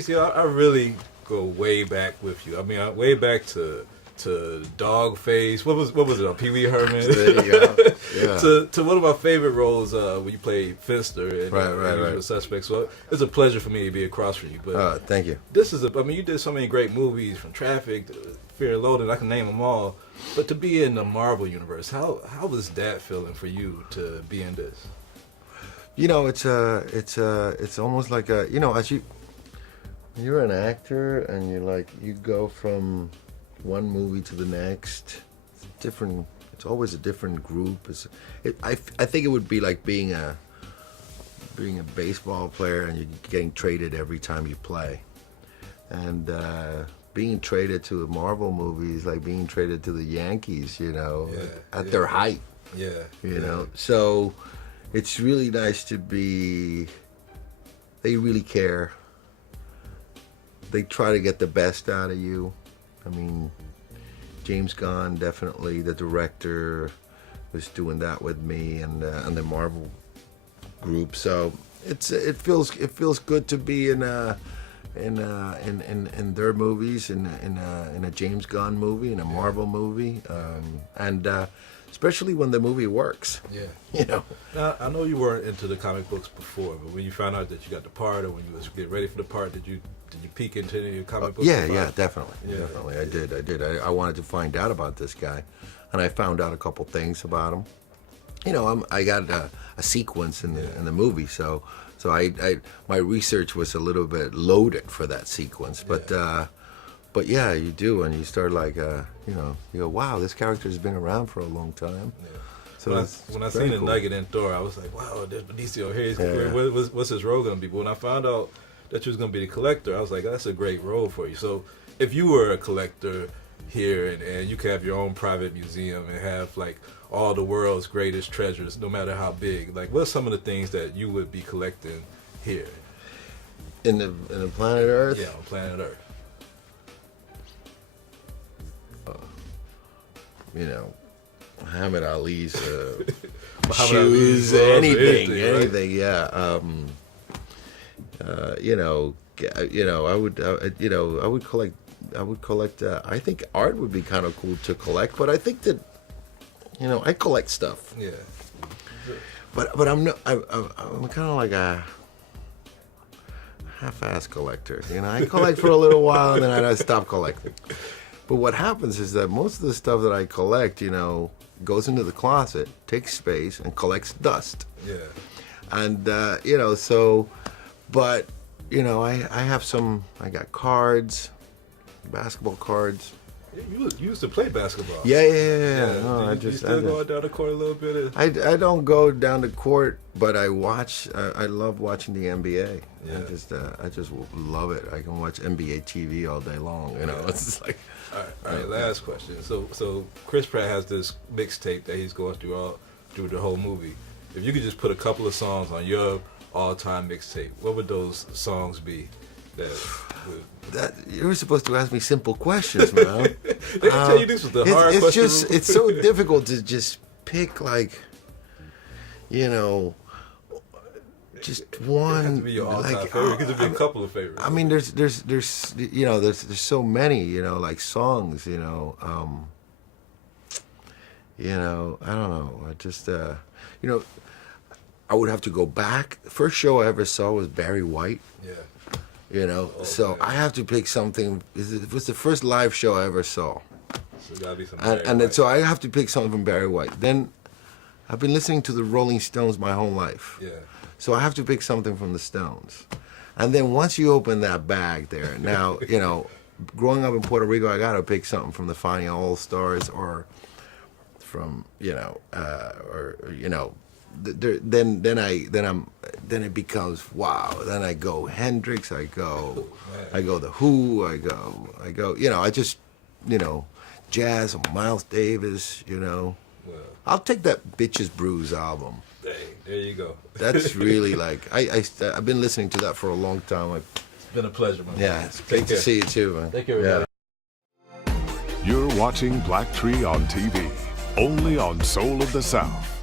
Benicio, I really go way back with you. I mean, way back to Dogface. What was it? Pee Wee Herman. There you go. Yeah. to one of my favorite roles when you played Finster in Usual Suspects. So it's a pleasure for me to be across from you. But thank you. This is I mean, you did so many great movies, from Traffic to Fear and Loathing. I can name them all. But to be in the Marvel universe, how was that feeling for you to be in this? You know, it's almost like as you're an actor and you go from one movie to the next. It's different. It's always a different group. I think it would be like being a baseball player and you're getting traded every time you play, and being traded to a Marvel movie is like being traded to the Yankees. At their height. Yeah. You know, so it's really nice to be. They really care. They try to get the best out of you. I mean, James Gunn, definitely, the director, was doing that with me and the Marvel group. So it feels good to be in their movies, in a James Gunn movie, in a Marvel movie, and especially when the movie works. Yeah. You know. Now, I know you weren't into the comic books before, but when you found out that you got the part, or when you was getting ready for the part, did you peek into any of your comic books? Yeah, definitely. Yeah. Definitely. I did. I wanted to find out about this guy, and I found out a couple things about him. You know, I got a sequence in the movie, so my research was a little bit loaded for that sequence, but yeah, you do, and you start you go, wow, this character's been around for a long time. Yeah. So when I seen the Nugget in Thor, I was like, wow, there's Benicio here. What's his role gonna be? But when I found out that you was gonna be the collector, I was like, that's a great role for you. So if you were a collector here and you could have your own private museum and have like all the world's greatest treasures, no matter how big, like what's some of the things that you would be collecting here? In the planet Earth? Yeah, on planet Earth. Muhammad Ali's Muhammad shoes, Ali's anything, right? Yeah. I would collect. I think art would be kind of cool to collect, but I think that, I collect stuff. Yeah. But I'm kind of like a half-ass collector. I collect for a little while and then I stop collecting. But what happens is that most of the stuff that I collect, goes into the closet, takes space, and collects dust. Yeah. And I have some. I got cards, basketball cards. You used to play basketball. Yeah. No, you still go down the court a little bit? I don't go down the court, but I watch. I love watching the NBA. Yeah. I just love it. I can watch NBA TV all day long. It's just like. All right. Last question. So Chris Pratt has this mixtape that he's going through the whole movie. If you could just put a couple of songs on your all-time mixtape, what would those songs be? That you were supposed to ask me simple questions, man. They didn't tell you this was the hard question. It's so difficult to just pick just one. It has to be your all-time favorite. It could be a couple of favorites. I mean, there's so many, like songs, I don't know. I just, I would have to go back. The first show I ever saw was Barry White. Yeah. So I have to pick something. It was the first live show I ever saw. So it gotta be some so I have to pick something from Barry White. Then I've been listening to the Rolling Stones my whole life. Yeah. So I have to pick something from the Stones. And then once you open that bag there, now, growing up in Puerto Rico, I got to pick something from the Fania All-Stars or from, then it becomes wow. Then I go Hendrix, I go The Who, I go, I just, jazz, Miles Davis, Well, I'll take that Bitches Brews album. Dang, there you go. That's really I've been listening to that for a long time. It's been a pleasure, man. Yeah, it's great to see you too, man. Thank you, everybody. You're watching Black Tree on TV, only on Soul of the South.